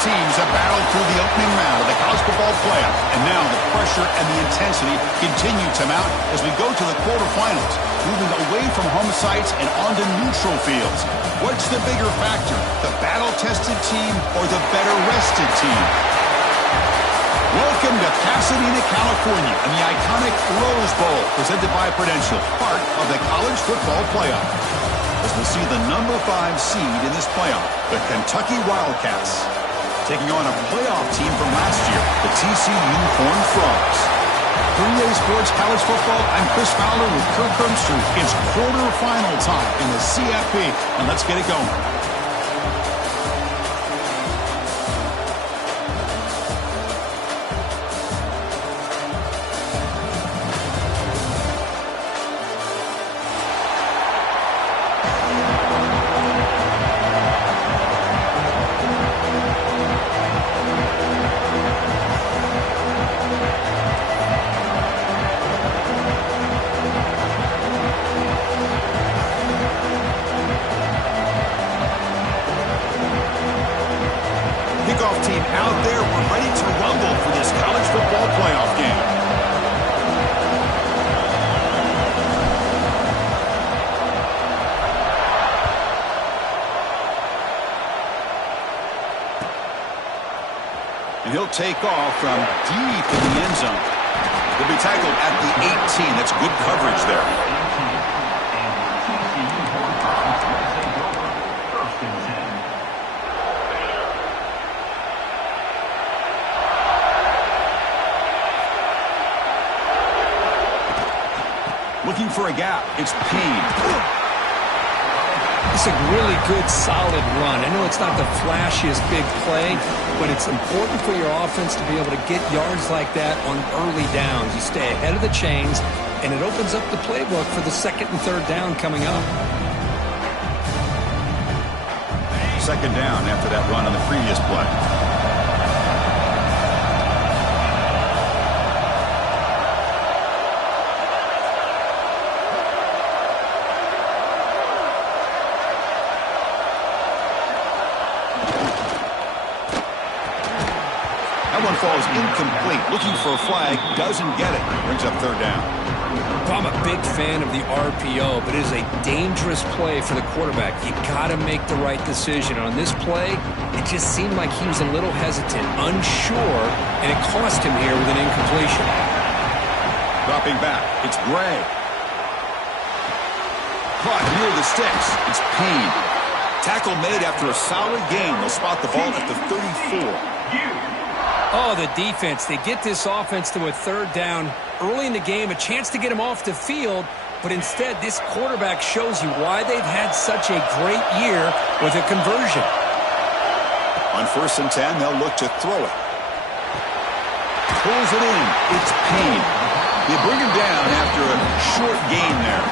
teams have battled through the opening round of the college football playoff, and now the pressure and the intensity continue to mount as we go to the quarterfinals, moving away from home sites and onto neutral fields. What's the bigger factor, the battle-tested team or the better-rested team? Welcome to Pasadena, California, and the iconic Rose Bowl, presented by Prudential, part of the college football playoff. As we see the number 5 seed in this playoff, the Kentucky Wildcats, taking on a playoff team from last year, the TCU Horned Frogs. 3A Sports College Football, I'm Chris Fowler with Kirk Herbstreit. It's quarterfinal time in the CFP, and let's get it going. Kickoff team out there. We're ready to rumble for this college football playoff game. And he'll take off from deep in the end zone. He'll be tackled at the 18. That's good coverage there. Looking for a gap. It's Payne. It's a really good, solid run. I know it's not the flashiest big play, but it's important for your offense to be able to get yards like that on early downs. You stay ahead of the chains, and it opens up the playbook for the second and third down coming up. Second down after that run on the previous play. Falls incomplete. Looking for a flag. Doesn't get it. Brings up third down. I'm a big fan of the RPO, but it is a dangerous play for the quarterback. You got to make the right decision. On this play, it just seemed like he was a little hesitant, unsure, and it cost him here with an incompletion. Dropping back. It's Gray. Caught near the sticks. It's Payne. Tackle made after a solid gain. They'll spot the ball at the 34. Oh, the defense. They get this offense to a third down early in the game, a chance to get him off the field, but instead this quarterback shows you why they've had such a great year with a conversion. On 1st and 10, they'll look to throw it. Pulls it in. It's Payne. They bring him down after a short gain there.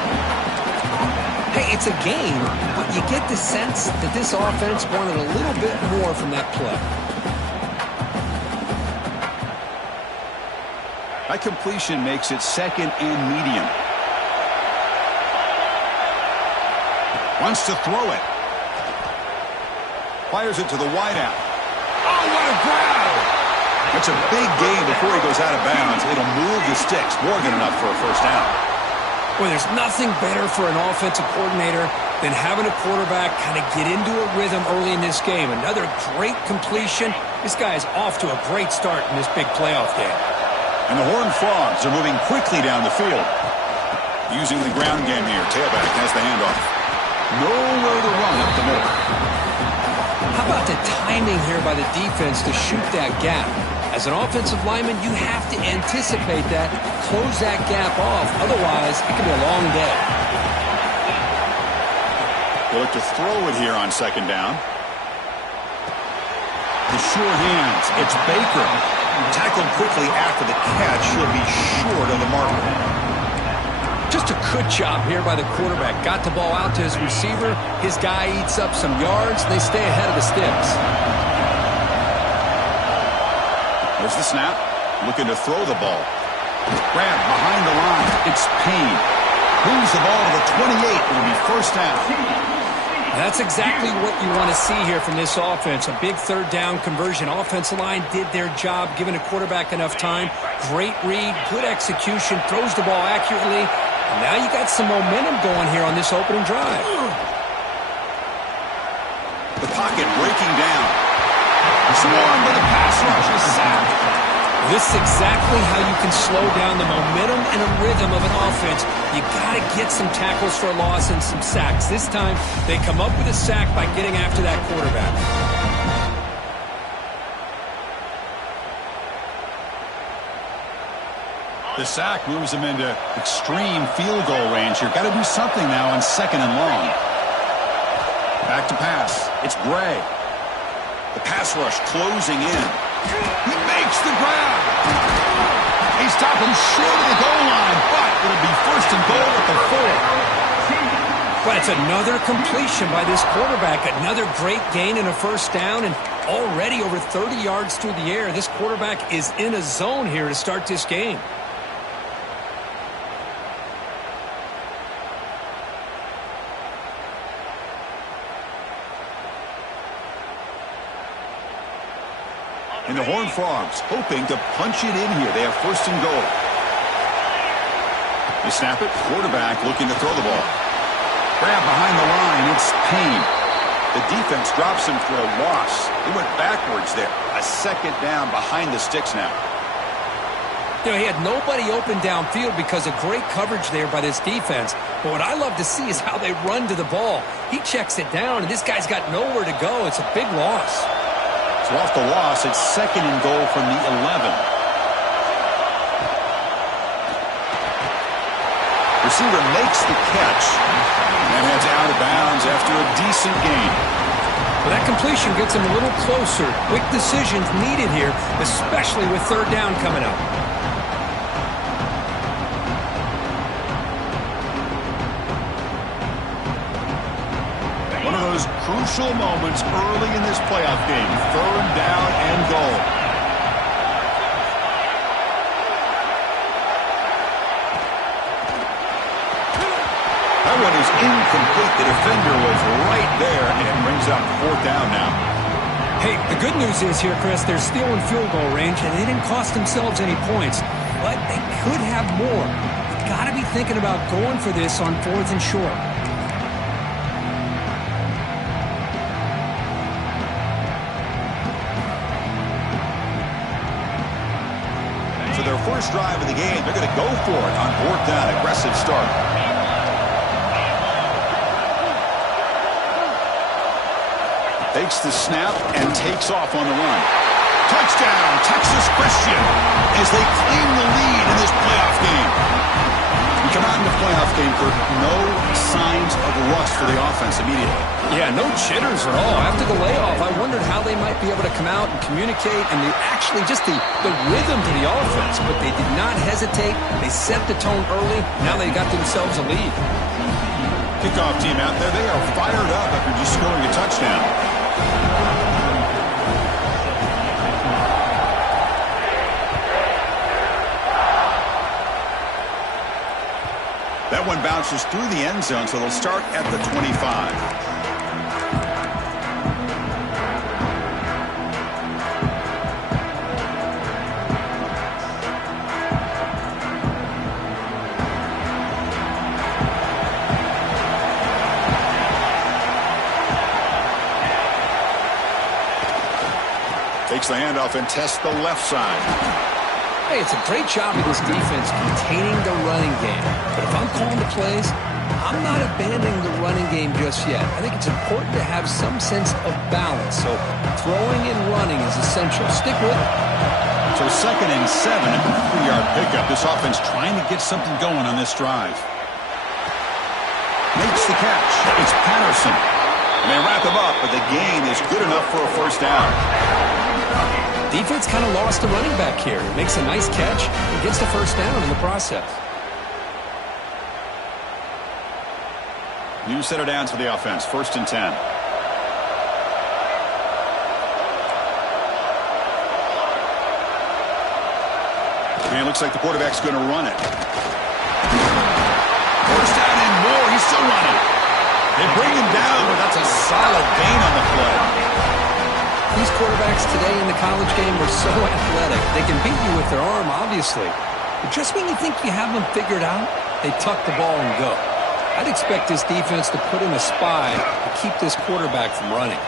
Hey, it's a game, but you get the sense that this offense wanted a little bit more from that play. That completion makes it second and medium. Wants to throw it. Fires it to the wideout. Oh, what a grab! That's a big gain before he goes out of bounds. It'll move the sticks. More than enough for a first down. Well, there's nothing better for an offensive coordinator than having a quarterback kind of get into a rhythm early in this game. Another great completion. This guy is off to a great start in this big playoff game. And the Horned Frogs are moving quickly down the field. Using the ground game here. Tailback has the handoff. Nowhere to run up the middle. How about the timing here by the defense to shoot that gap? As an offensive lineman, you have to anticipate that, close that gap off. Otherwise, it could be a long day. They look to throw it here on second down. The sure hands. It's Baker. Tackled quickly after the catch. He'll be short of the marker. Just a good job here by the quarterback. Got the ball out to his receiver. His guy eats up some yards. They stay ahead of the sticks. There's the snap. Looking to throw the ball. Grabbed behind the line. It's Payne. Moves the ball to the 28. It'll be first down. That's exactly what you want to see here from this offense. A big third down conversion. Offensive line did their job, giving a quarterback enough time. Great read, good execution, throws the ball accurately. And now you got some momentum going here on this opening drive. The pocket breaking down. Swarmed by the pass rush. A sack. This is exactly how you can slow down the momentum and a rhythm of an offense. You got to get some tackles for a loss and some sacks. This time, they come up with a sack by getting after that quarterback. The sack moves them into extreme field goal range here. Got to do something now on 2nd and long. Back to pass. It's Gray. The pass rush closing in. He makes the grab. He's stopping short of the goal line, but it'll be 1st and goal at the 4. But it's another completion by this quarterback. Another great gain and a 1st down, and already over 30 yards through the air. This quarterback is in a zone here to start this game. And the Horned Frogs hoping to punch it in here. They have 1st and goal. They snap it. Quarterback looking to throw the ball. Grab behind the line. It's Payne. The defense drops him for a loss. He went backwards there. A 2nd down behind the sticks now. You know, he had nobody open downfield because of great coverage there by this defense. But what I love to see is how they run to the ball. He checks it down, and this guy's got nowhere to go. It's a big loss. So off the loss, it's 2nd and goal from the 11. Receiver makes the catch and heads out of bounds after a decent gain. Well, that completion gets him a little closer. Quick decisions needed here, especially with 3rd down coming up. One of those crucial moments early in this playoff game. 3rd down and goal. That one is incomplete. The defender was right there and brings up 4th down now. Hey, the good news is here, Chris, they're still in field goal range, and they didn't cost themselves any points. But they could have more. You've got to be thinking about going for this on 4th and short. For their first drive of the game, they're going to go for it on 4th down. Aggressive start. Takes the snap and takes off on the run. Touchdown, Texas Christian, as they claim the lead in this playoff game. We come out in the playoff game, Kirk, no signs of rust for the offense immediately. Yeah, no jitters at all. After the layoff, I wondered how they might be able to come out and communicate and just the rhythm to the offense. But they did not hesitate. They set the tone early. Now they got themselves a lead. Kickoff team out there, they are fired up after just scoring a touchdown. That one bounces through the end zone, so they'll start at the 25. Takes the handoff and tests the left side. Hey, it's a great job of this defense containing the running game. But if I'm calling the plays, I'm not abandoning the running game just yet. I think it's important to have some sense of balance. So throwing and running is essential. Stick with it. So 2nd and 7 at the 3-yard pickup. This offense trying to get something going on this drive. Makes the catch. It's Patterson. And they wrap him up, but the gain is good enough for a 1st down. Defense kind of lost the running back here. Makes a nice catch and gets the 1st down in the process. New set of downs for the offense. 1st and 10. And it looks like the quarterback's going to run it. 1st down and more. He's still running. They bring him down, but that's a solid gain on the play. These quarterbacks today in the college game are so athletic. They can beat you with their arm, obviously. But just when you think you have them figured out, they tuck the ball and go. I'd expect this defense to put in a spy to keep this quarterback from running.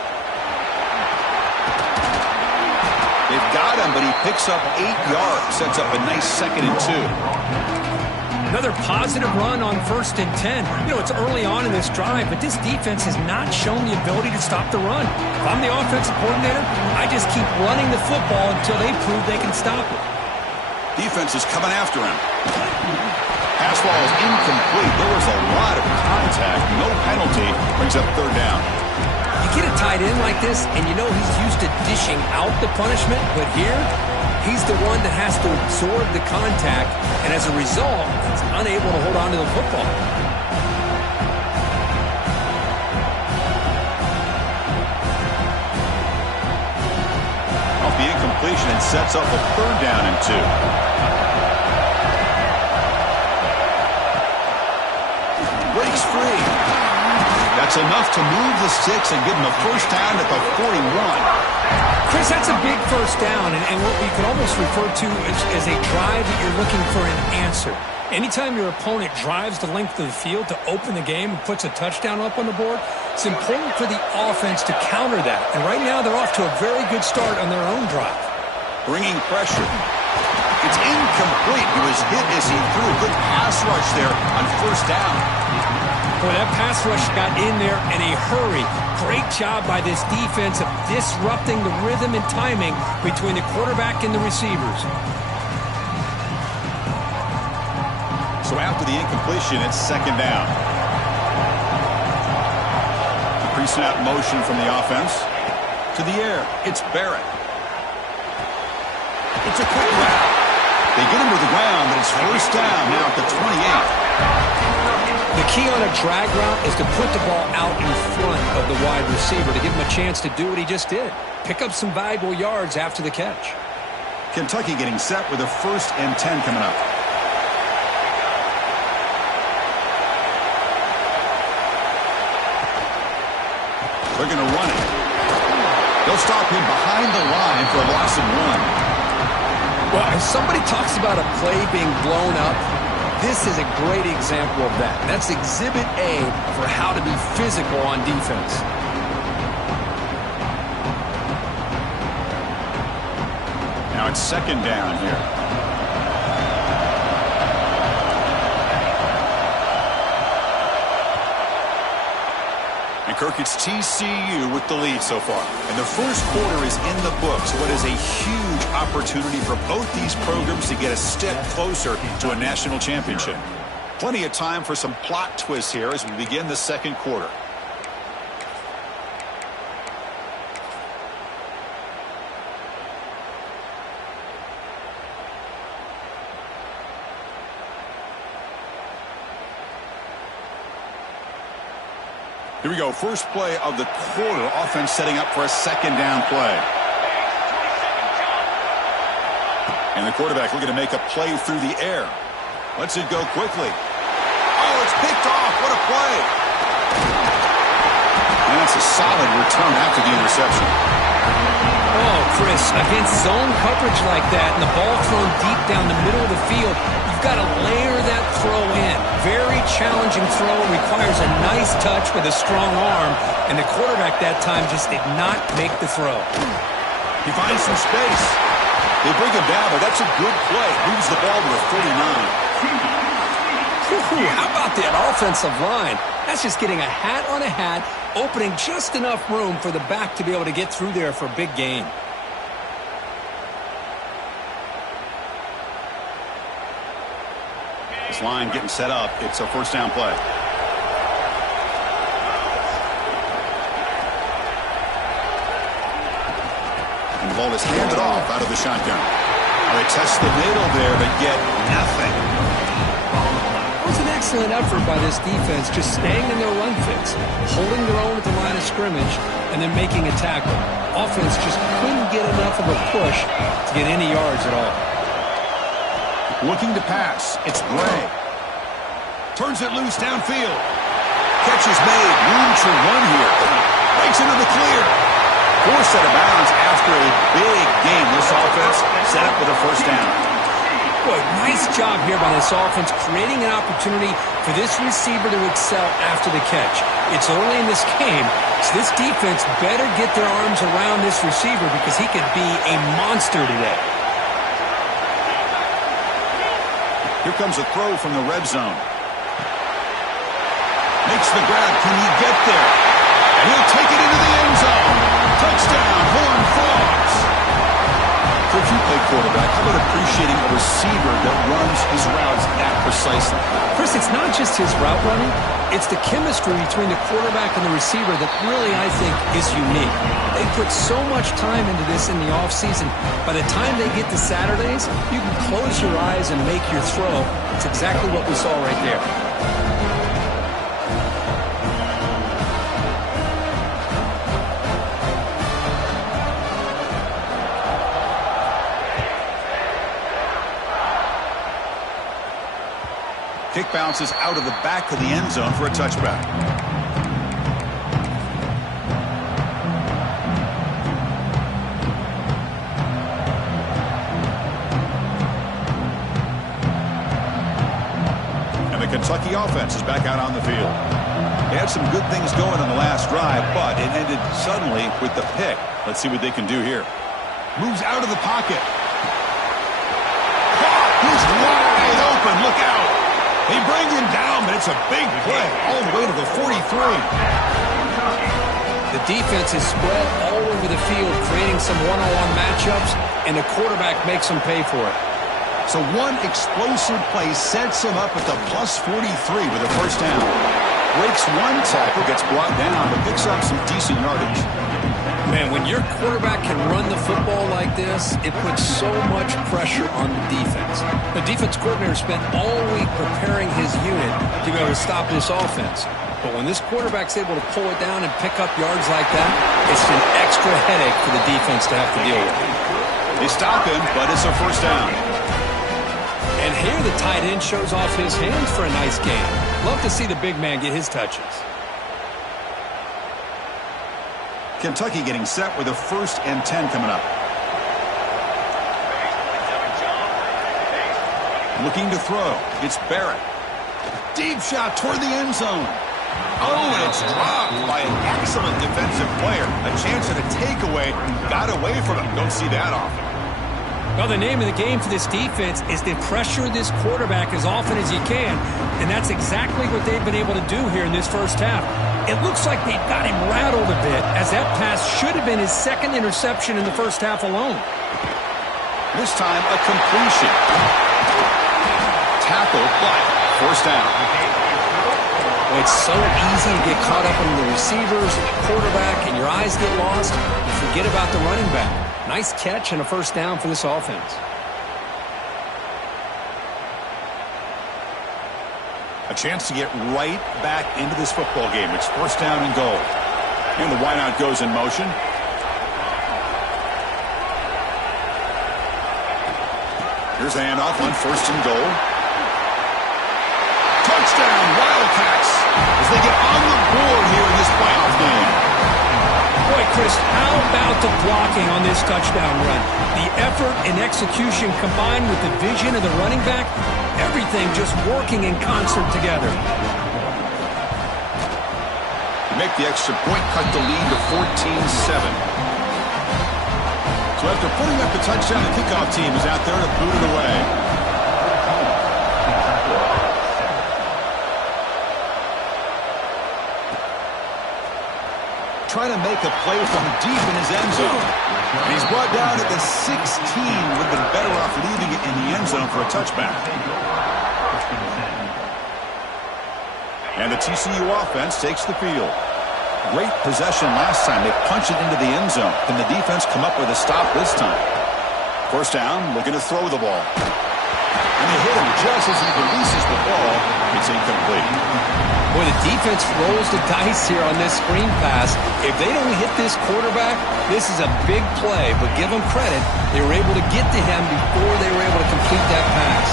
They've got him, but he picks up 8 yards. Sets up a nice 2nd and 2. Another positive run on 1st and 10. You know, it's early on in this drive, but this defense has not shown the ability to stop the run. If I'm the offensive coordinator, I just keep running the football until they prove they can stop it. Defense is coming after him. Pass ball is incomplete. There was a lot of contact. No penalty. Brings up 3rd down. You get a tight end like this, and you know he's used to dishing out the punishment, but here, he's the one that has to absorb the contact, and as a result, he's unable to hold on to the football. Off the incompletion, and sets up a 3rd down and 2. Breaks free. That's enough to move the sticks and give him a 1st down at the 41. Chris, that's a big 1st down, and what we could almost refer to as a drive that you're looking for an answer. Anytime your opponent drives the length of the field to open the game and puts a touchdown up on the board, it's important for the offense to counter that. And right now, they're off to a very good start on their own drive. Bringing pressure. It's incomplete. He was hit as he threw a good pass rush there on 1st down. Boy, that pass rush got in there in a hurry. Great job by this defense of disrupting the rhythm and timing between the quarterback and the receivers. So after the incompletion, it's 2nd down. The pre-snap motion from the offense. To the air, it's Barrett. It's a quick route. They get him to the ground, but it's 1st down now at the 28. The key on a drag route is to put the ball out in front of the wide receiver to give him a chance to do what he just did. Pick up some valuable yards after the catch. Kentucky getting set with a 1st and 10 coming up. They're going to run it. They'll stop him behind the line for a loss of 1. Well, if somebody talks about a play being blown up, this is a great example of that. That's Exhibit A for how to be physical on defense. Now it's 2nd down here. And Kirk, it's TCU with the lead so far. And the 1st quarter is in the books. What is a huge opportunity for both these programs to get a step closer to a national championship. Plenty of time for some plot twists here as we begin the 2nd quarter. Here we go. First play of the quarter. Offense setting up for a 2nd down play. And the quarterback looking to make a play through the air. Lets it go quickly. Oh, it's picked off. What a play. And that's a solid return after the interception. Oh, Chris, against zone coverage like that and the ball thrown deep down the middle of the field, you've got to layer that throw in. Very challenging throw. Requires a nice touch with a strong arm. And the quarterback that time just did not make the throw. He finds some space. They bring him down, but that's a good play. Moves the ball to the 49. How about that offensive line? That's just getting a hat on a hat, opening just enough room for the back to be able to get through there for a big gain. This line getting set up. It's a 1st down play. And the ball is handed off out of the shotgun. They test the middle there, but get nothing. It was an excellent effort by this defense, just staying in their run fix, holding their own at the line of scrimmage, and then making a tackle. Offense just couldn't get enough of a push to get any yards at all. Looking to pass. It's Gray. Turns it loose downfield. Catch is made. Room to run here. Breaks into the clear. Forced out of bounds after a big game. This offense set up with a first down. Boy, nice job here by this offense, creating an opportunity for this receiver to excel after the catch. It's early in this game, so this defense better get their arms around this receiver because he could be a monster today. Here comes a throw from the red zone. Makes the grab. Can he get there? And he'll take it into the end zone. Touchdown, Horned Frogs. If you play quarterback, how about appreciating a receiver that runs his routes that precisely? Chris, it's not just his route running. It's the chemistry between the quarterback and the receiver that really, I think, is unique. They put so much time into this in the offseason. By the time they get to Saturdays, you can close your eyes and make your throw. It's exactly what we saw right there. Kick bounces out of the back of the end zone for a touchback. And the Kentucky offense is back out on the field. They had some good things going on the last drive, but it ended suddenly with the pick. Let's see what they can do here. Moves out of the pocket. He's wide open. Look out. They bring him down, but it's a big play all the way to the 43. The defense is spread all over the field, creating some one-on-one matchups, and the quarterback makes them pay for it. So one explosive play sets him up at the plus 43 with a first down. Breaks one tackle, gets brought down, but picks up some decent yardage. Man, when your quarterback can run the football like this, it puts so much pressure on the defense. The defense coordinator spent all week preparing his unit to be able to stop this offense. But when this quarterback's able to pull it down and pick up yards like that, it's an extra headache for the defense to have to deal with. They stop him, but it's a first down. And here the tight end shows off his hands for a nice game. Love to see the big man get his touches. Kentucky getting set with a 1st and 10 coming up. Looking to throw. It's Barrett. Deep shot toward the end zone. Oh, and it's dropped by an excellent defensive player. A chance at a takeaway. Got away from him. Don't see that often. Well, the name of the game for this defense is to pressure this quarterback as often as you can, and that's exactly what they've been able to do here in this first half. It looks like they've got him rattled a bit, as that pass should have been his 2nd interception in the first half alone. This time, a completion. Tackle, but first down. Well, it's so easy to get caught up in the receivers and the quarterback, and your eyes get lost. You forget about the running back. Nice catch and a first down for this offense. A chance to get right back into this football game. It's first down and goal. And the wideout goes in motion. Here's a handoff on 1st and goal. Touchdown, Wildcats, as they get on the board here in this playoff game. Boy, Chris, how about the blocking on this touchdown run? The effort and execution combined with the vision of the running back, everything just working in concert together. Make the extra point, cut the lead to 14-7. So after putting up the touchdown, the kickoff team is out there to boot it away. Trying to make a play from deep in his end zone. And he's brought down at the 16. Would have been better off leaving it in the end zone for a touchback. And the TCU offense takes the field. Great possession last time. They punch it into the end zone. Can the defense come up with a stop this time? First down, looking to throw the ball. And they hit him just as he releases the ball. It's incomplete. Boy, the defense rolls the dice here on this screen pass. If they don't hit this quarterback, this is a big play. But give them credit, they were able to get to him before they were able to complete that pass.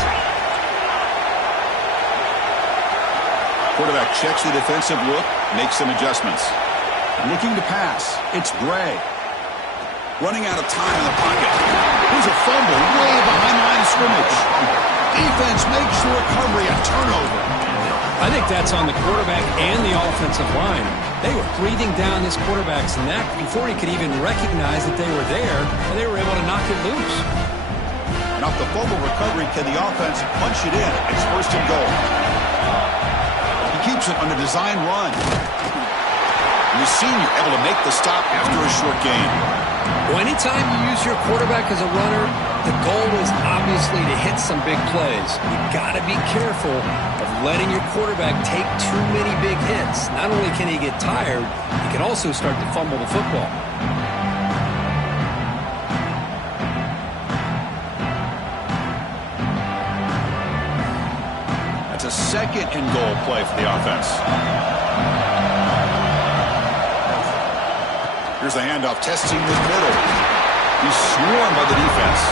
Quarterback checks the defensive look, makes some adjustments. Looking to pass. It's Gray. Running out of time in the pocket. Here's a fumble way behind the line of scrimmage. Defense makes the recovery a turnover. I think that's on the quarterback and the offensive line. They were breathing down this quarterback's neck before he could even recognize that they were there, and they were able to knock it loose. And off the fumble recovery, can the offense punch it in? It's first and goal. He keeps it on a design run. And the senior able to make the stop after a short gain. Well, anytime you use your quarterback as a runner, the goal is obviously to hit some big plays. You got to be careful of letting your quarterback take too many big hits. Not only can he get tired, he can also start to fumble the football. That's a second and goal play for the offense. Here's the handoff, testing the middle. He's swarmed by the defense.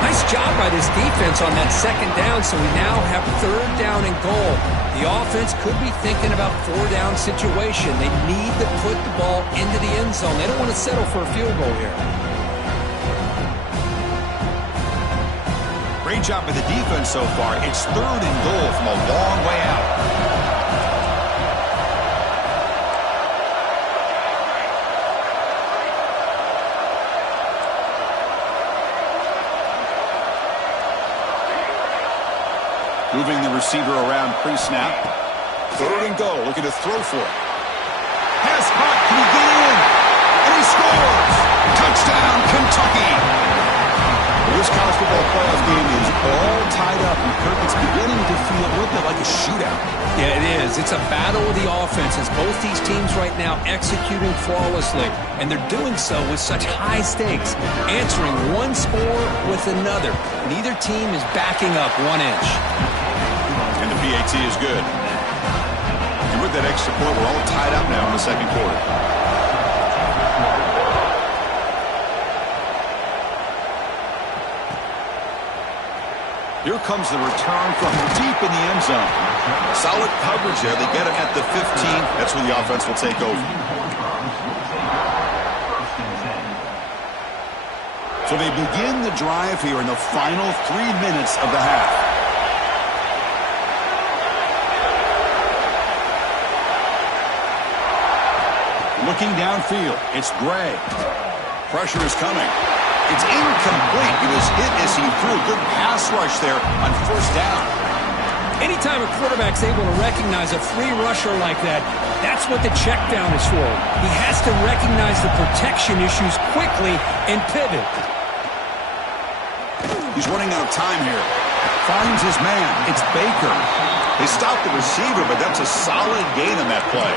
Nice job by this defense on that second down, so we now have third down and goal. The offense could be thinking about four-down situation. They need to put the ball into the end zone. They don't want to settle for a field goal here. Great job by the defense so far. It's third and goal from a long way out. Moving the receiver around pre-snap. Third and goal, looking to throw for it. Pass caught, can he get in? And he scores! Touchdown, Kentucky! This college football playoff game is all tied up, and Kirk, it's beginning to feel a little bit like a shootout. Yeah, it is. It's a battle of the offenses. Both these teams right now executing flawlessly, and they're doing so with such high stakes, answering one score with another. Neither team is backing up 1 inch. And the PAT is good. And with that extra point, we're all tied up now in the second quarter. Here comes the return from deep in the end zone. Solid coverage there. They get it at the 15. That's where the offense will take over. So they begin the drive here in the final 3 minutes of the half. Looking downfield, it's Gray. Pressure is coming. It's incomplete. He was hit as he threw a good pass rush there on first down. Anytime a quarterback's able to recognize a free rusher like that, that's what the check down is for. He has to recognize the protection issues quickly and pivot. He's running out of time here. Finds his man. It's Baker. They stopped the receiver, but that's a solid gain on that play.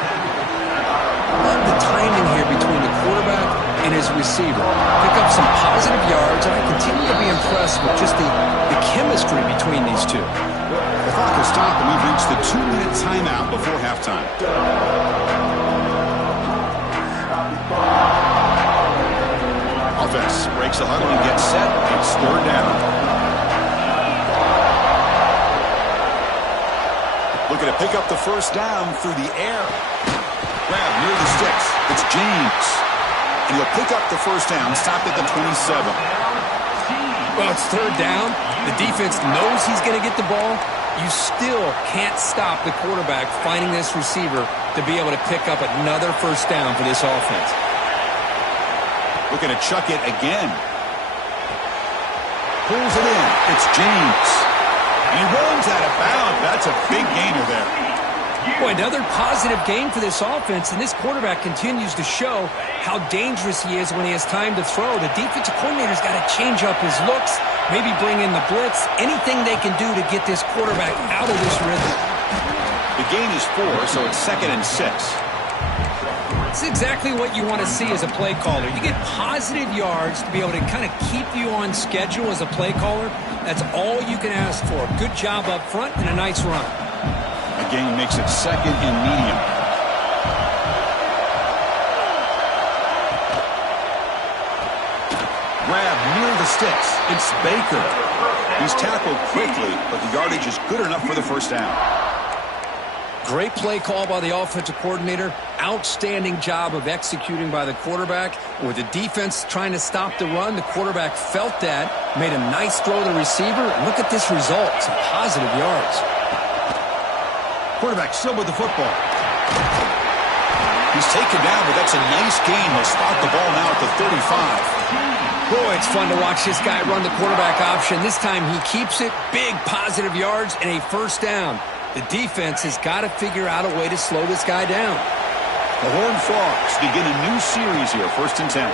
Love the timing here between the quarterback and his receiver. Pick up some positive yards, and I continue to be impressed with just the chemistry between these two. The clock has stopped, and we've reached the 2-minute timeout before halftime. Offense breaks the huddle and gets set. It's third down. Looking to pick up the first down through the air. Grab near the sticks. It's James. And he'll pick up the first down, stop at the 27. Well, it's third down. The defense knows he's going to get the ball. You still can't stop the quarterback finding this receiver to be able to pick up another first down for this offense. Looking to chuck it again. Pulls it in. It's James. And he runs out of bounds. That's a big gainer there. Boy, another positive game for this offense, and this quarterback continues to show how dangerous he is when he has time to throw. The defensive coordinator's got to change up his looks, maybe bring in the blitz, anything they can do to get this quarterback out of this rhythm. The gain is 4, so it's 2nd and 6. It's exactly what you want to see as a play caller. You get positive yards to be able to kind of keep you on schedule as a play caller. That's all you can ask for. Good job up front and a nice run. The gain makes it 2nd and medium. Grab near the sticks. It's Baker. He's tackled quickly, but the yardage is good enough for the first down. Great play call by the offensive coordinator. Outstanding job of executing by the quarterback. With the defense trying to stop the run, the quarterback felt that, made a nice throw to the receiver. And look at this result. Some positive yards. Quarterback still with the football. He's taken down, but that's a nice gain. He'll spot the ball now at the 35. Boy, it's fun to watch this guy run the quarterback option. This time he keeps it. Big positive yards and a first down. The defense has got to figure out a way to slow this guy down. The Horned Frogs begin a new series here, 1st and 10.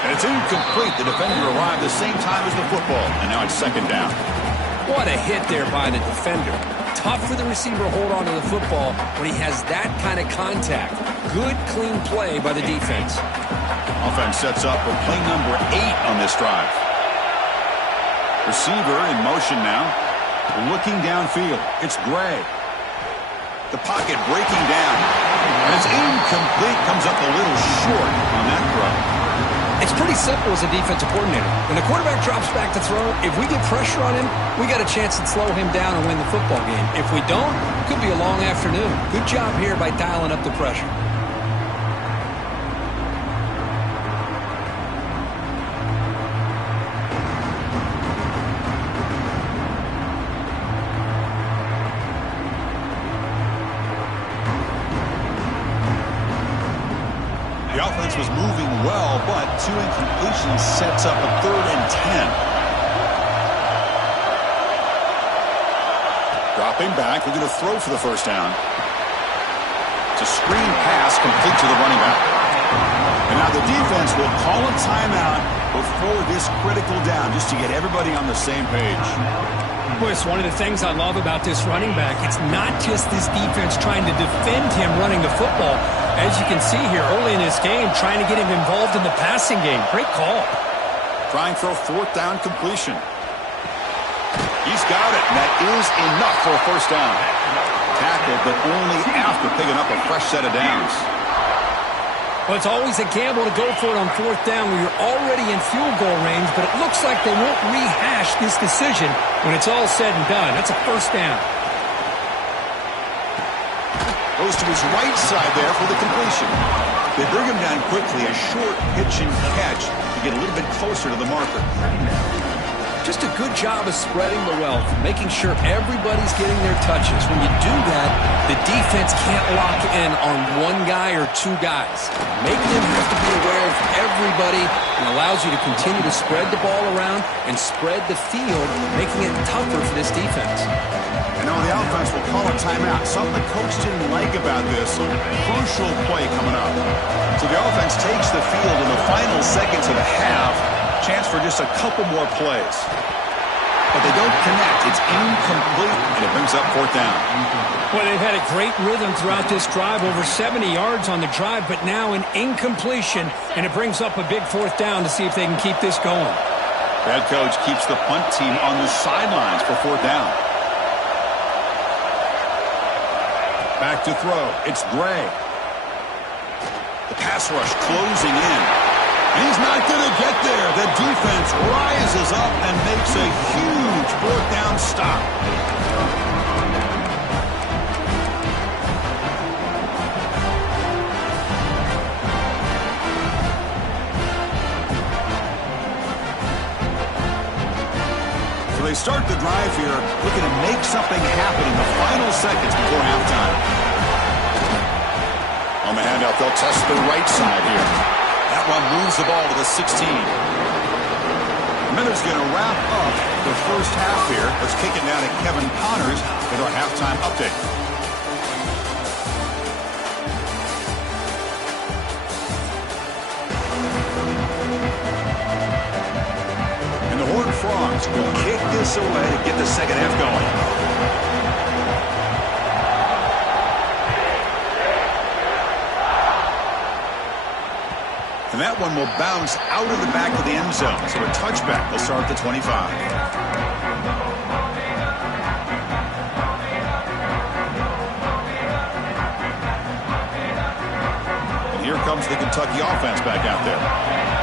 And it's incomplete. The defender arrived the same time as the football, and now it's 2nd down. What a hit there by the defender. Tough for the receiver to hold on to the football when he has that kind of contact. Good, clean play by the defense. Offense sets up with play number 8 on this drive. Receiver in motion now. Looking downfield. It's Gray. The pocket breaking down. And it's incomplete. Comes up a little short on that throw. It's pretty simple as a defensive coordinator. When the quarterback drops back to throw, if we get pressure on him, we got a chance to slow him down and win the football game. If we don't, it could be a long afternoon. Good job here by dialing up the pressure. The offense was moving well, but 2 incompletions sets up a 3rd and 10. Dropping back, we're going to throw for the first down. It's a screen pass complete to the running back. And now the defense will call a timeout before this critical down, just to get everybody on the same page. Boy, it's one of the things I love about this running back. It's not just this defense trying to defend him running the football. As you can see here early in this game, trying to get him involved in the passing game. Great call. Trying for a 4th down completion. He's got it, and that is enough for a first down. Tackled, but only after picking up a fresh set of downs. Well, it's always a gamble to go for it on 4th down when you're already in field goal range, but it looks like they won't rehash this decision when it's all said and done. That's a first down. Goes to his right side there for the completion. They bring him down quickly, a short pitch and catch to get a little bit closer to the marker. Just a good job of spreading the wealth, making sure everybody's getting their touches. When you do that, the defense can't lock in on one guy or 2 guys. Making them have to be aware of everybody and allows you to continue to spread the ball around and spread the field, making it tougher for this defense. And now the offense will call a timeout. Something the coach didn't like about this. Crucial play coming up. So the offense takes the field in the final seconds of the half. Chance for just a couple more plays. But they don't connect. It's incomplete, and it brings up 4th down. Well, they've had a great rhythm throughout this drive. Over 70 yards on the drive, but now an incompletion, and it brings up a big 4th down to see if they can keep this going. Head coach keeps the punt team on the sidelines for 4th down. Back to throw. It's Gray. The pass rush closing in. And he's not going to get there. The defense rises up and makes a huge 4th down stop. So they start the drive here, looking to make something happen in the final seconds before halftime. On the handout, they'll test the right side here. That one moves the ball to the 16. Miller's going to wrap up the first half here. Let's kick it down to Kevin Connors with our halftime update. And the Horned Frogs will kick this away to get the second half going. And that one will bounce out of the back of the end zone. So a touchback will start at the 25. And here comes the Kentucky offense back out there.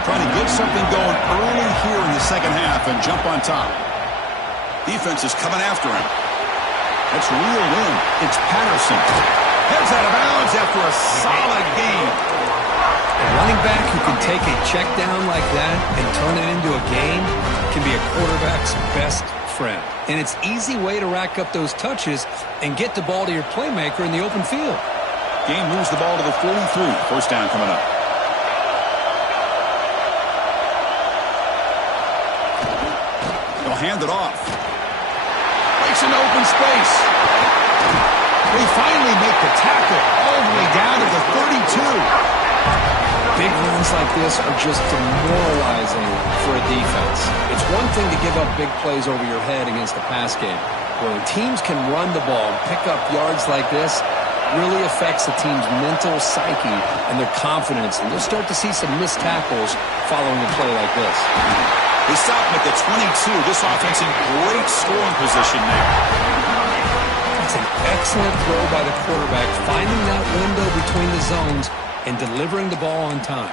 Trying to get something going early here in the second half and jump on top. Defense is coming after him. That's reeled in. It's Patterson. Heads out of bounds after a solid gain. A running back who can take a check down like that and turn it into a gain can be a quarterback's best friend. And it's an easy way to rack up those touches and get the ball to your playmaker in the open field. Game moves the ball to the 43. First down coming up. They'll hand it off. Breaks into open space. They finally make the tackle all the way down to the 32. Big runs like this are just demoralizing for a defense. It's one thing to give up big plays over your head against the pass game. When teams can run the ball and pick up yards like this, really affects the team's mental psyche and their confidence. And you'll start to see some missed tackles following a play like this. They stop him at the 22. This offense in great scoring position now. It's an excellent throw by the quarterback, finding that window between the zones and delivering the ball on time.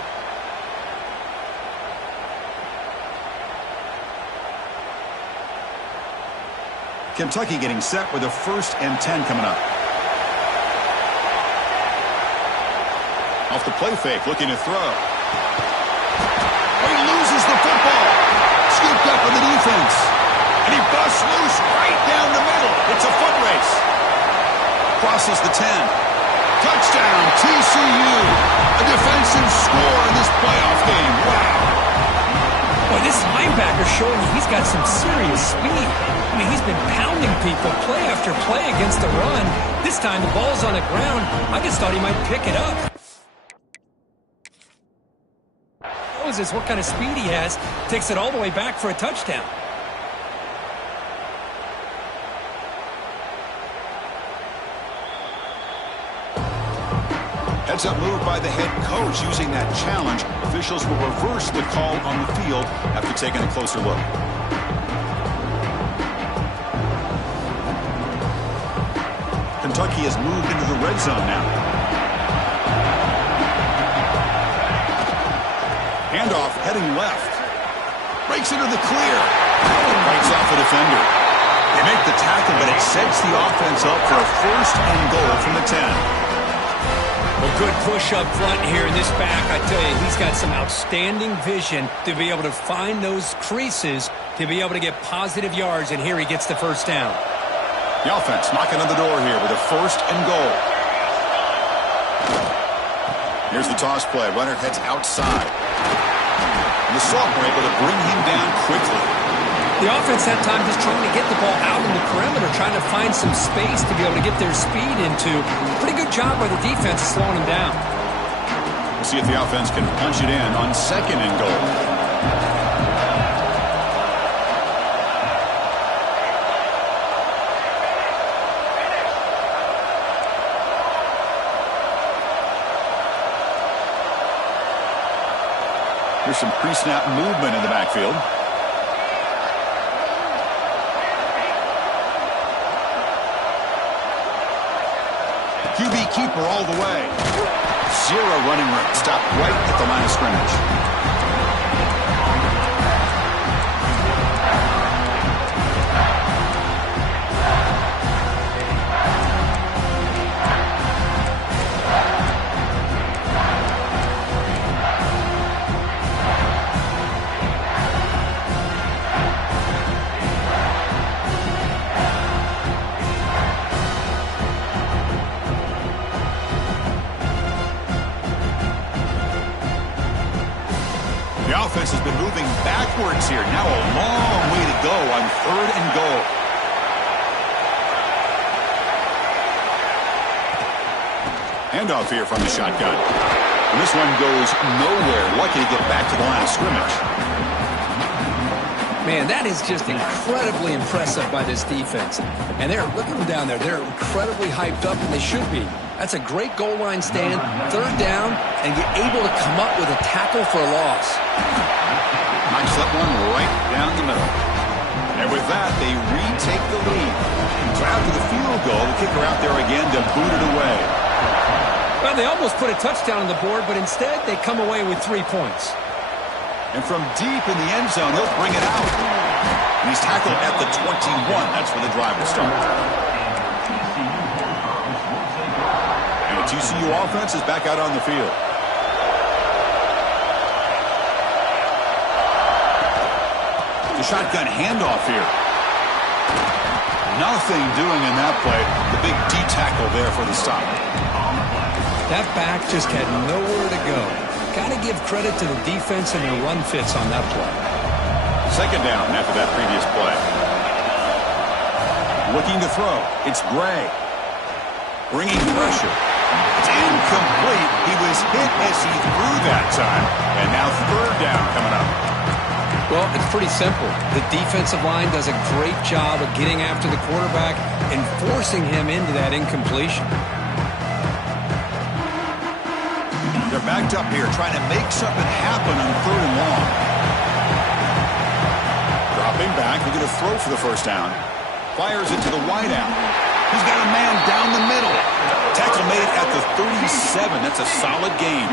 Kentucky getting set with a 1st and 10 coming up. Off the play fake, looking to throw. He loses the football. Scooped up in the defense. And he busts loose right down the middle. It's a foot race. Crosses the 10. Touchdown, TCU. A defensive score in this playoff game. Wow. Boy, this linebacker's showing you he's got some serious speed. I mean, he's been pounding people play after play against the run. This time the ball's on the ground. I just thought he might pick it up. Shows us what kind of speed he has. Takes it all the way back for a touchdown. Heads-up move by the head coach. Using that challenge, officials will reverse the call on the field after taking a closer look. Kentucky has moved into the red zone now. Handoff heading left. Breaks into the clear. Breaks off the defender. They make the tackle, but it sets the offense up for a 1st and goal from the 10. Well, good push up front here in this back. I tell you, he's got some outstanding vision to be able to find those creases, to be able to get positive yards, and here he gets the 1st down. The offense knocking on the door here with a 1st and goal. Here's the toss play. Runner heads outside. And the sophomore able to bring him down quickly. The offense that time just trying to get the ball out in the perimeter, trying to find some space to be able to get their speed into. Pretty good job by the defense of slowing him down. We'll see if the offense can punch it in on 2nd and goal. There's some pre-snap movement in the backfield. QB keeper all the way. 0 running room. Stopped right at the line of scrimmage. Offense has been moving backwards here. Now a long way to go on 3rd and goal. Handoff here from the shotgun. And this one goes nowhere. Lucky to get back to the line of scrimmage. Man, that is just incredibly impressive by this defense. And look at them down there. They're incredibly hyped up, and they should be. That's a great goal line stand, 3rd down, and you're able to come up with a tackle for a loss. Knocks that one right down the middle. And with that, they retake the lead. So after the field goal, the kicker out there again to boot it away. Well, they almost put a touchdown on the board, but instead they come away with 3 points. And from deep in the end zone, he'll bring it out. And he's tackled at the 21. That's where the drive will start. The TCU offense is back out on the field. The shotgun handoff here. Nothing doing in that play. The big D tackle there for the stop. That back just had nowhere to go. Got to give credit to the defense and their run fits on that play. Second down after that previous play. Looking to throw. It's Gray. Bringing pressure. It's incomplete. He was hit as he threw that time. And now third down coming up. Well, it's pretty simple. The defensive line does a great job of getting after the quarterback and forcing him into that incompletion. They're backed up here trying to make something happen on third and long. Dropping back, looking to throw for the first down. Fires it to the wideout. He's got a man down the middle. Tackle made at the 37. That's a solid gain.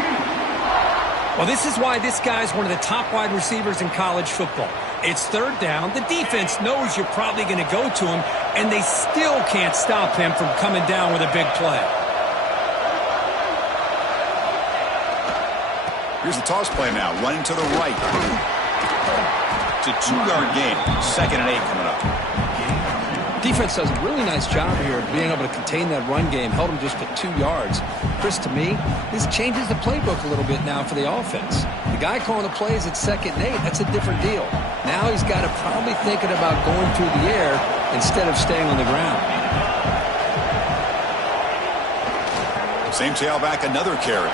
Well, this is why this guy's one of the top wide receivers in college football. It's third down. The defense knows you're probably going to go to him, and they still can't stop him from coming down with a big play. Here's the toss play now, running to the right. It's a 2-yard gain. 2nd and 8 coming up. Defense does a really nice job here of being able to contain that run game. Held him just at 2 yards. Chris, to me, this changes the playbook a little bit now for the offense. The guy calling the plays at 2nd and 8, that's a different deal. Now he's got to probably thinking about going through the air instead of staying on the ground. Same tailback, another carry.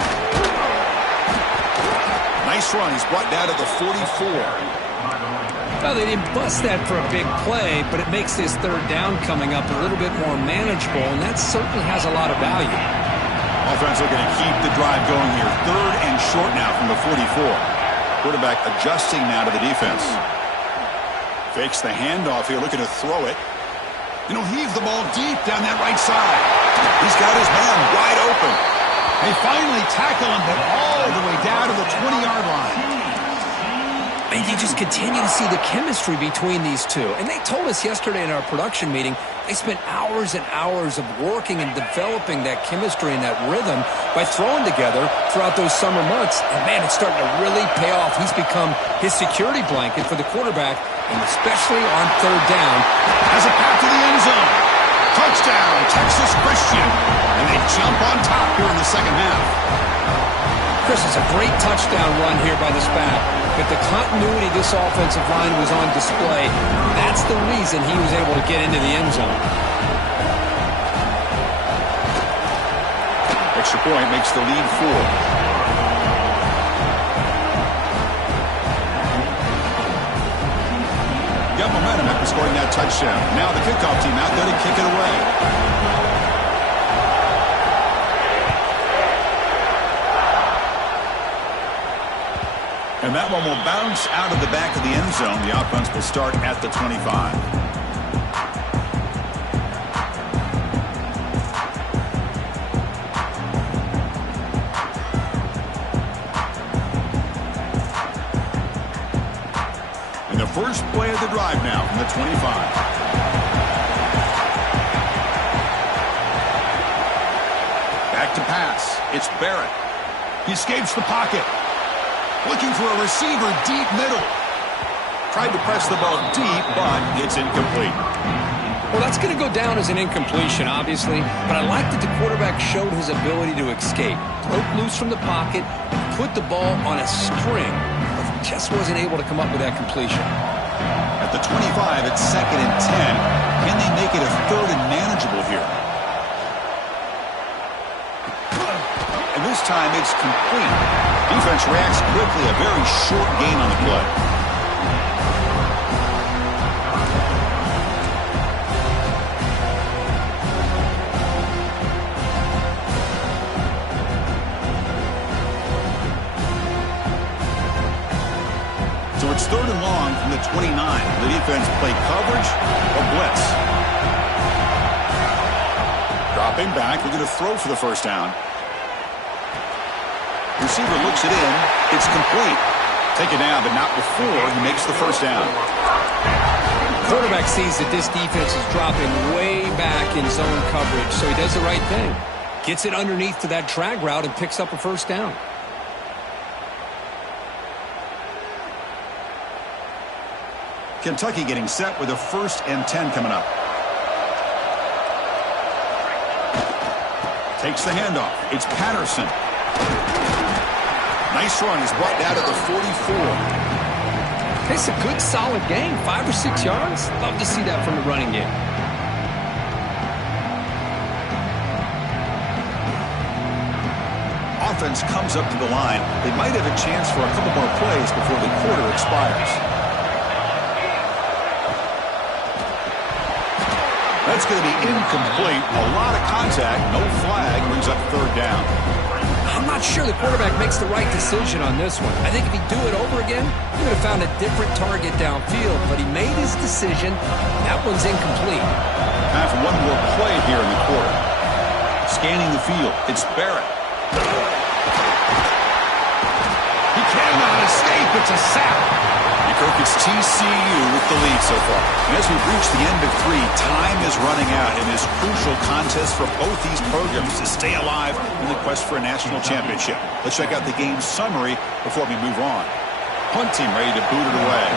Nice run. He's brought down to the 44. Well, they didn't bust that for a big play, but it makes this third down coming up a little bit more manageable, and that certainly has a lot of value. Offense looking to keep the drive going here. 3rd and short now from the 44. Quarterback adjusting now to the defense. Fakes the handoff here, looking to throw it. You know, heave the ball deep down that right side. He's got his man wide open. They finally tackle him, but all the way down to the 20-yard line. And you just continue to see the chemistry between these two. And they told us yesterday in our production meeting, they spent hours and hours of working and developing that chemistry and that rhythm by throwing together throughout those summer months. And, man, it's starting to really pay off. He's become his security blanket for the quarterback, and especially on third down. Has a pass to the end zone. Touchdown, Texas Christian. And they jump on top here in the second half. Chris, it's a great touchdown run here by this back. But the continuity this offensive line was on display, that's the reason he was able to get into the end zone. Extra point makes the lead 4. Got momentum after scoring that touchdown. Now the kickoff team out there to kick it away. And that one will bounce out of the back of the end zone. The offense will start at the 25. And the first play of the drive now from the 25. Back to pass. It's Barrett. He escapes the pocket. Looking for a receiver deep middle. Tried to press the ball deep, but it's incomplete. Well, that's going to go down as an incompletion, obviously, but I like that the quarterback showed his ability to escape. Broke loose from the pocket, put the ball on a string, but just wasn't able to come up with that completion. At the 25, it's 2nd and 10. Can they make it a 3rd and manageable here? And this time it's complete. Defense reacts quickly. A very short gain on the play. So it's 3rd and long from the 29. The defense play coverage or blitz. Dropping back. We're going to throw for the first down. Receiver looks it in. It's complete. Take it down, but not before he makes the first down. Quarterback sees that this defense is dropping way back in zone coverage, so he does the right thing. Gets it underneath to that drag route and picks up a first down. Kentucky getting set with a 1st and 10 coming up. Takes the handoff. It's Patterson. Nice run. He's brought down to the 44. It's a good, solid game. 5 or 6 yards. Love to see that from the running game. Offense comes up to the line. They might have a chance for a couple more plays before the quarter expires. That's going to be incomplete. A lot of contact. No flag. Brings up 3rd down. I'm not sure the quarterback makes the right decision on this one. I think if he'd do it over again, he would have found a different target downfield. But he made his decision. That one's incomplete. Time for one more play here in the quarter. Scanning the field. It's Barrett. He cannot escape. It's a sack. Kirk, it's TCU with the lead so far. And as we've reached the end of 3, time is running out in this crucial contest for both these programs to stay alive in the quest for a national championship. Let's check out the game summary before we move on. Punt team ready to boot it away.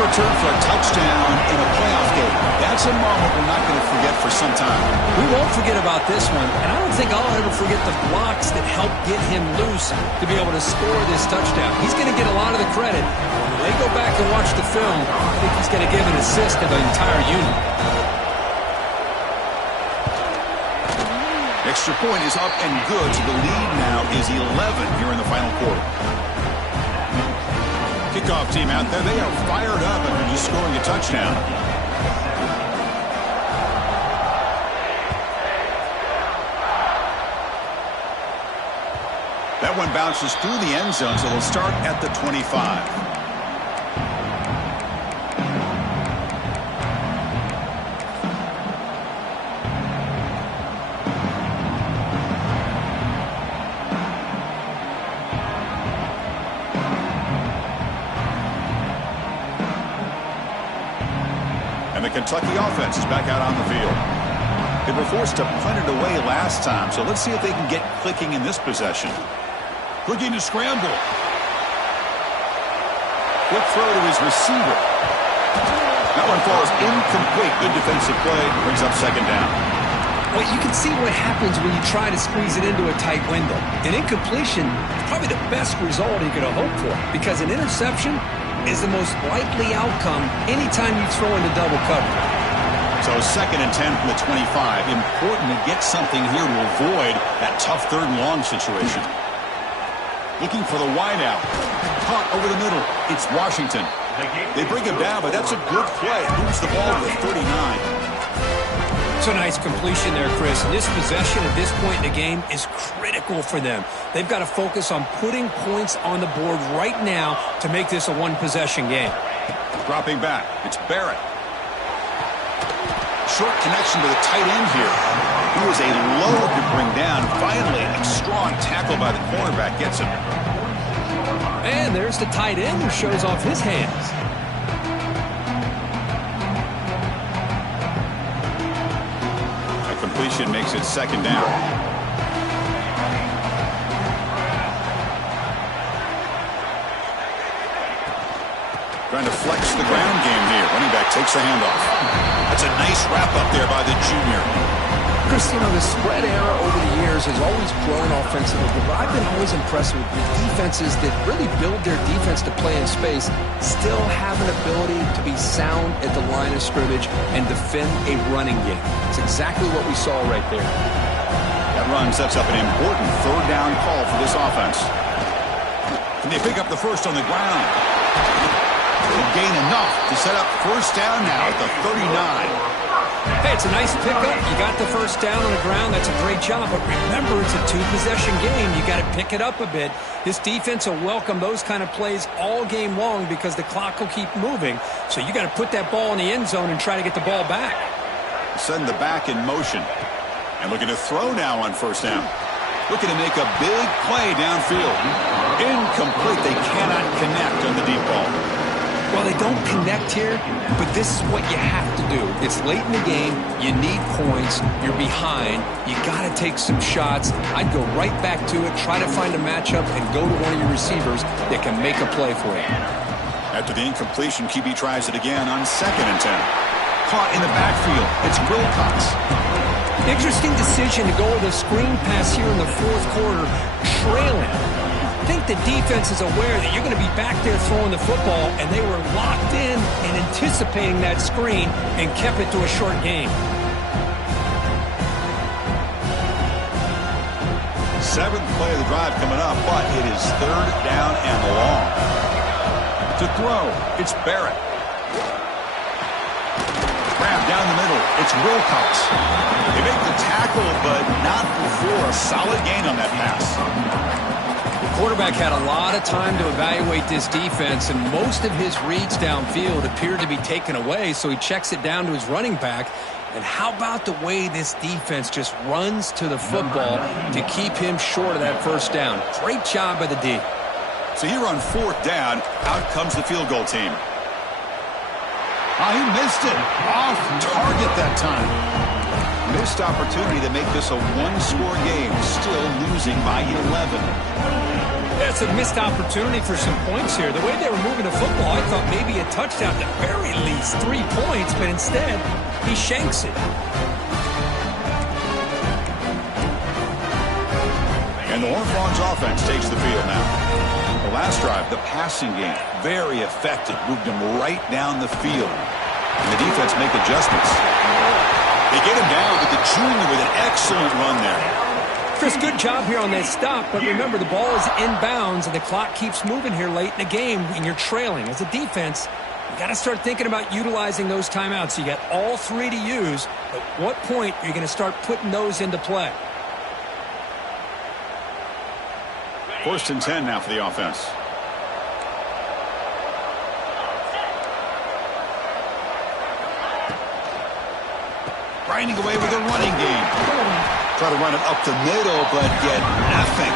Return for a touchdown in a playoff game. That's a moment we're not going to forget for some time. We won't forget about this one, and I don't think I'll ever forget the blocks that helped get him loose to be able to score this touchdown. He's going to get a lot of the credit. When they go back and watch the film, I think he's going to give an assist to the entire unit. Extra point is up and good, so the lead now is 11 here in the final quarter. Kickoff team out there, they are fired up after just scoring a touchdown. That one bounces through the end zone, so they'll start at the 25. And the Kentucky offense is back out on the field. They were forced to punt it away last time, so let's see if they can get clicking in this possession. Looking to scramble. Quick throw to his receiver. That one falls incomplete. Good defensive play. Brings up 2nd down. Well, you can see what happens when you try to squeeze it into a tight window. An incompletion is probably the best result he could have hoped for, because an interception is the most likely outcome anytime you throw into double cover. So 2nd and 10 from the 25. Important to get something here to avoid that tough 3rd and long situation. Looking for the wideout. Caught over the middle. It's Washington. They bring him down, but that's a good play. Moves the ball to the 39. It's a nice completion there, Chris. And this possession at this point in the game is critical for them. They've got to focus on putting points on the board right now to make this a one-possession game. Dropping back. It's Barrett. Short connection to the tight end here. He was a load to bring down. Finally, a strong tackle by the cornerback gets him. And there's the tight end who shows off his hands. A completion makes it 2nd down. Trying to flex the ground game here. Running back takes the handoff. That's a nice wrap up there by the junior. Chris, you know, the spread era over the years has always grown offensively, but I've been always impressed with the defenses that really build their defense to play in space, still have an ability to be sound at the line of scrimmage and defend a running game. It's exactly what we saw right there. That run sets up an important 3rd down call for this offense. Can they pick up the first on the ground? They'll gain enough to set up 1st down now at the 39. Hey, It's a nice pickup. You got the first down on the ground. That's a great job. But remember, it's a two-possession game. You got to pick it up a bit. This defense will welcome those kind of plays all game long because the clock will keep moving. So you got to put that ball in the end zone and try to get the ball back. Send the back in motion. And looking to throw now on first down. Looking to make a big play downfield. Incomplete. They cannot connect on the deep ball. Well, they don't connect here, but this is what you have to do. It's late in the game. You need points. You're behind. You got to take some shots. I'd go right back to it, try to find a matchup, and go to one of your receivers that can make a play for you. After the incompletion, QB tries it again on 2nd and 10. Caught in the backfield. It's Wilcox. Interesting decision to go with a screen pass here in the fourth quarter, trailing. I think the defense is aware that you're going to be back there throwing the football, and they were locked in and anticipating that screen and kept it to a short game. 7th play of the drive coming up, but it is 3rd down and long. To throw, it's Barrett. Grab down the middle, it's Wilcox. They make the tackle, but not before a solid gain on that pass. Quarterback had a lot of time to evaluate this defense, and most of his reads downfield appeared to be taken away, so he checks it down to his running back. And how about the way this defense just runs to the football to keep him short of that first down? Great job by the D. So here on 4th down, out comes the field goal team. He missed it. Off target that time. Missed opportunity to make this a one-score game, still losing by 11. That's a missed opportunity for some points here. The way they were moving the football, I thought maybe a touchdown, at the very least 3 points, but instead, he shanks it. And the Horned Frogs offense takes the field now. The last drive, the passing game, very effective. Moved them right down the field. And the defense make adjustments. They get him down, but the junior with an excellent run there. Chris, good job here on that stop, but remember, the ball is inbounds, and the clock keeps moving here late in the game, and you're trailing. As a defense, you got to start thinking about utilizing those timeouts. You got all 3 to use. At what point are you going to start putting those into play? 1st and 10 now for the offense. Grinding away with a running game. Try to run it up the middle, but get nothing.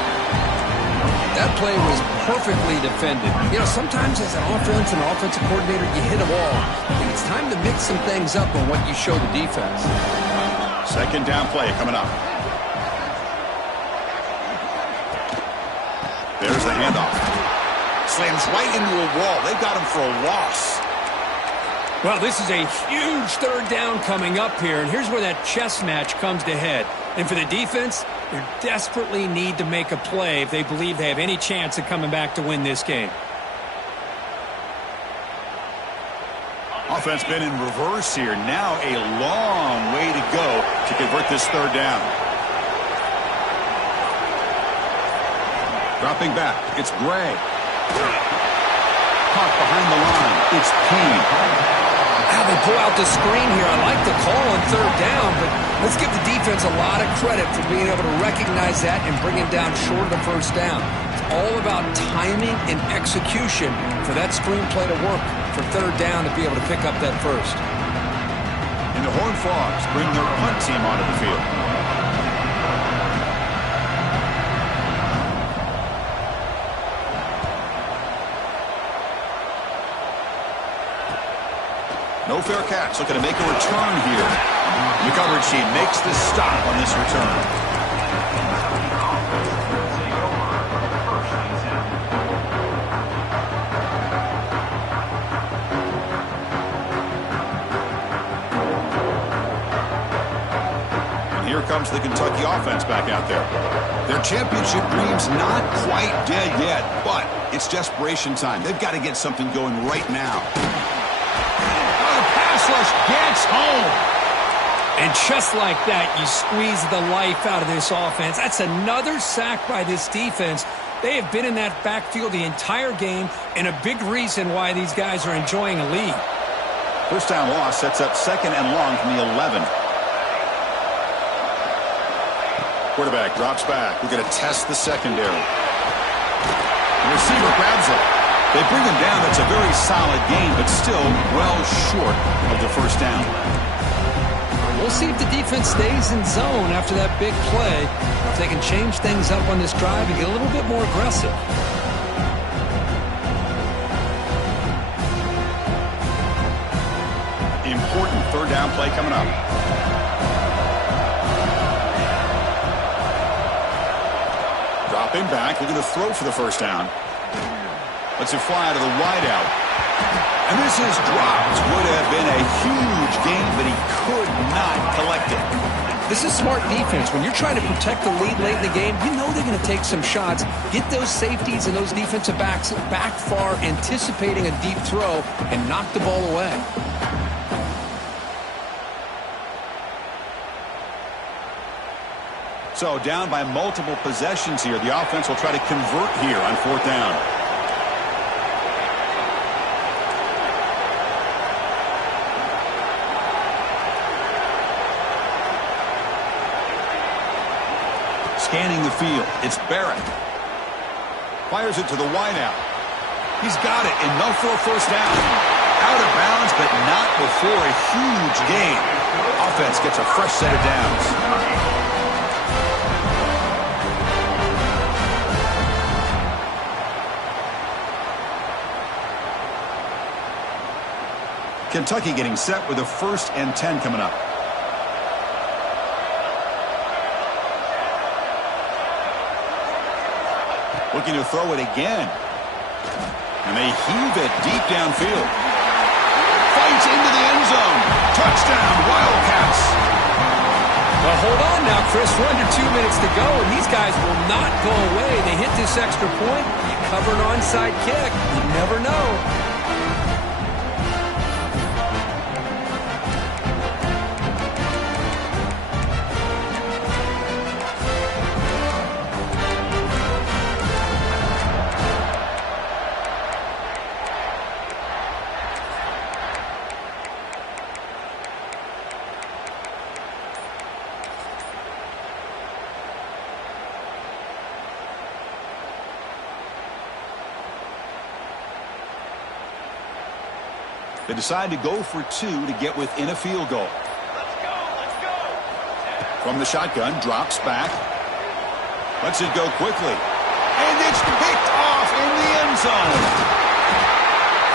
That play was perfectly defended. You know, sometimes as an offensive coordinator, you hit a wall. I think it's time to mix some things up on what you show the defense. 2nd down play coming up. There's the handoff. Slams right into a wall. They've got him for a loss. Well, this is a huge 3rd down coming up here, and here's where that chess match comes to head. And for the defense, they desperately need to make a play if they believe they have any chance of coming back to win this game. Offense been in reverse here. Now a long way to go to convert this 3rd down. Dropping back, it's Gray. Caught behind the line, it's Payne. They pull out the screen here. I like the call on 3rd down, but let's give the defense a lot of credit for being able to recognize that and bring it down short of the first down. It's all about timing and execution for that screenplay to work for 3rd down to be able to pick up that first. And the Horned Frogs bring their punt team onto the field. No fair catch, looking to make a return here. The coverage team makes the stop on this return. And here comes the Kentucky offense back out there. Their championship dream's not quite dead yet, but it's desperation time. They've got to get something going right now. Gets home. And just like that, you squeeze the life out of this offense. That's another sack by this defense. They have been in that backfield the entire game, and a big reason why these guys are enjoying a lead. First down loss sets up 2nd and long from the 11. Quarterback drops back. We're going to test the secondary. The receiver grabs it. They bring him down. That's a very solid gain, but still well short of the first down. We'll see if the defense stays in zone after that big play. If they can change things up on this drive and get a little bit more aggressive. Important third down play coming up. Dropping back, looking to throw for the first down. Lets it fly to the wideout. And this is dropped. Would have been a huge gain, but he could not collect it. This is smart defense. When you're trying to protect the lead late in the game, you know they're going to take some shots. Get those safeties and those defensive backs back far, anticipating a deep throw, and knock the ball away. So down by multiple possessions here. The offense will try to convert here on fourth down. Scanning the field. It's Barrett. Fires it to the wideout. He's got it. Enough for a first down. Out of bounds, but not before a huge gain. Offense gets a fresh set of downs. Kentucky getting set with a 1st and 10 coming up. Looking to throw it again. And they heave it deep downfield. Fights into the end zone. Touchdown, Wildcats. Well, hold on now, Chris. We're under 2 minutes to go, and these guys will not go away. They hit this extra point. You cover an onside kick. You never know. They decide to go for 2 to get within a field goal. Let's go. From the shotgun, drops back. Lets it go quickly. And it's picked off in the end zone.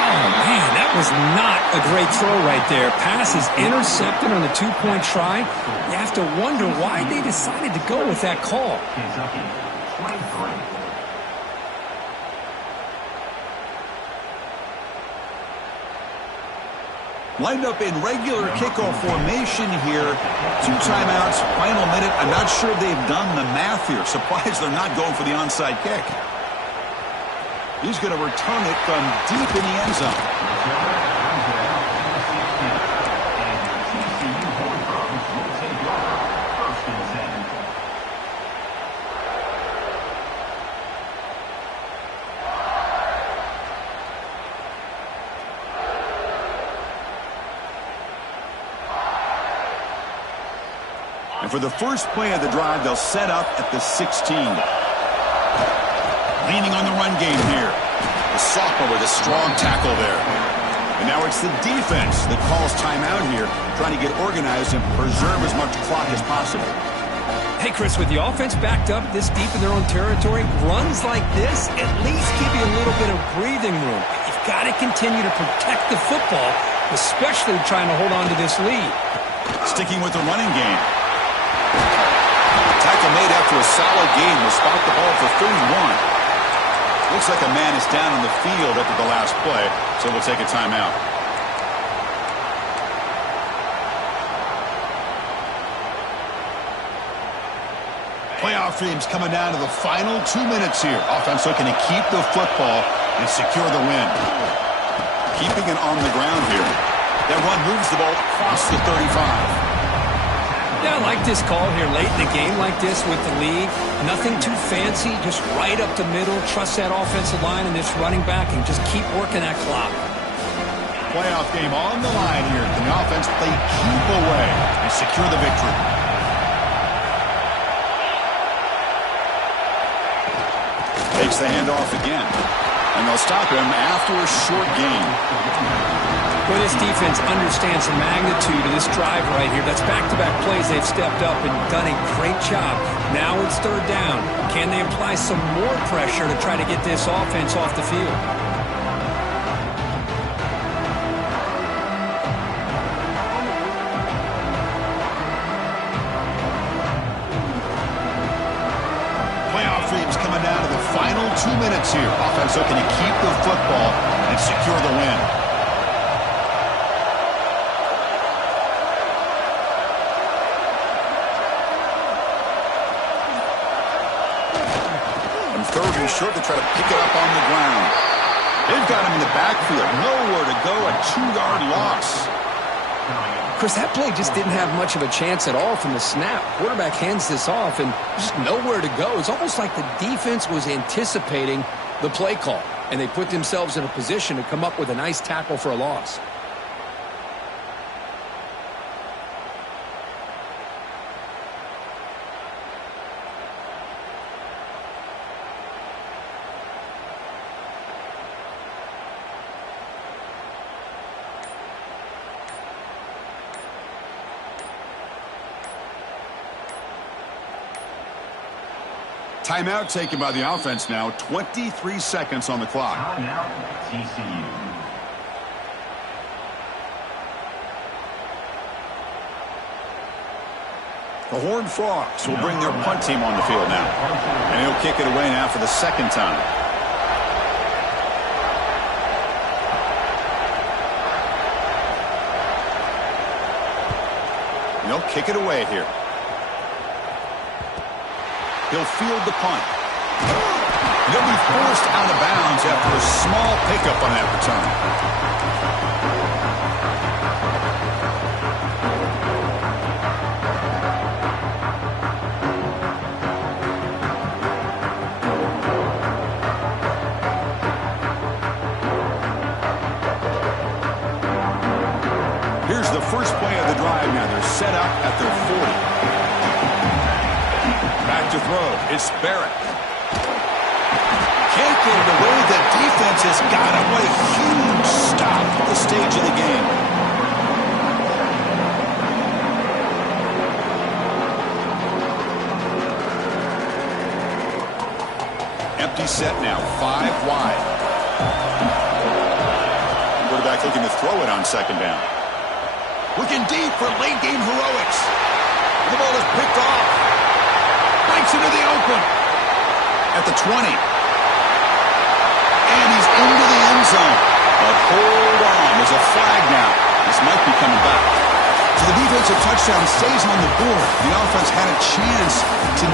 Oh, man, that was not a great throw right there. Pass is intercepted on the 2-point try. You have to wonder why they decided to go with that call. Lined up in regular kickoff formation here. 2 timeouts, final minute. I'm not sure they've done the math here. Surprised they're not going for the onside kick. He's going to return it from deep in the end zone. And for the first play of the drive, they'll set up at the 16. Leaning on the run game here. The sophomore with a strong tackle there. And now it's the defense that calls timeout here, trying to get organized and preserve as much clock as possible. Hey, Chris, with the offense backed up this deep in their own territory, runs like this at least give you a little bit of breathing room. You've got to continue to protect the football, especially trying to hold on to this lead. Sticking with the running game. Tackle made after a solid gain will spot the ball for 31. Looks like a man is down on the field after the last play, so we'll take a timeout. Playoff teams coming down to the final 2 minutes here. Offense looking to keep the football and secure the win. Keeping it on the ground here. That run moves the ball across the 35. Yeah, I like this call here late in the game like this with the lead. Nothing too fancy, just right up the middle. Trust that offensive line and this running back and just keep working that clock. Playoff game on the line here. Can the offense play keep away and secure the victory? Takes the handoff again. And they'll stop him after a short gain. Well, this defense understands the magnitude of this drive right here. That's back-to-back plays. They've stepped up and done a great job. Now it's third down. Can they apply some more pressure to try to get this offense off the field? Playoff dreams coming down to the final 2 minutes here. Offense looking to keep the football and secure the win. Third and short to try to pick it up on the ground. They've got him in the backfield. Nowhere to go. A 2-yard loss. Chris, that play just didn't have much of a chance at all from the snap. Quarterback hands this off and just nowhere to go. It's almost like the defense was anticipating the play call, and they put themselves in a position to come up with a nice tackle for a loss. Timeout taken by the offense now. 23 seconds on the clock. Timeout, TCU. The Horned Frogs will bring their punt team on the field now. And he'll kick it away now for the second time. And they'll kick it away here. He'll field the punt. He'll be forced out of bounds after a small pickup on that return. Here's the first play of the drive now. They're set up at their 40. Back to throw. It's Barrett. Can't get it away. The defense has got him. What a huge stop at the stage of the game. Empty set now. 5 wide. Quarterback looking to throw it on second down. Looking deep for late game heroics. The ball is picked off. Breaks into the open at the 20. And he's into the end zone. But hold on. There's a flag now. This might be coming back. So the defensive touchdown stays on the board. The offense had a chance to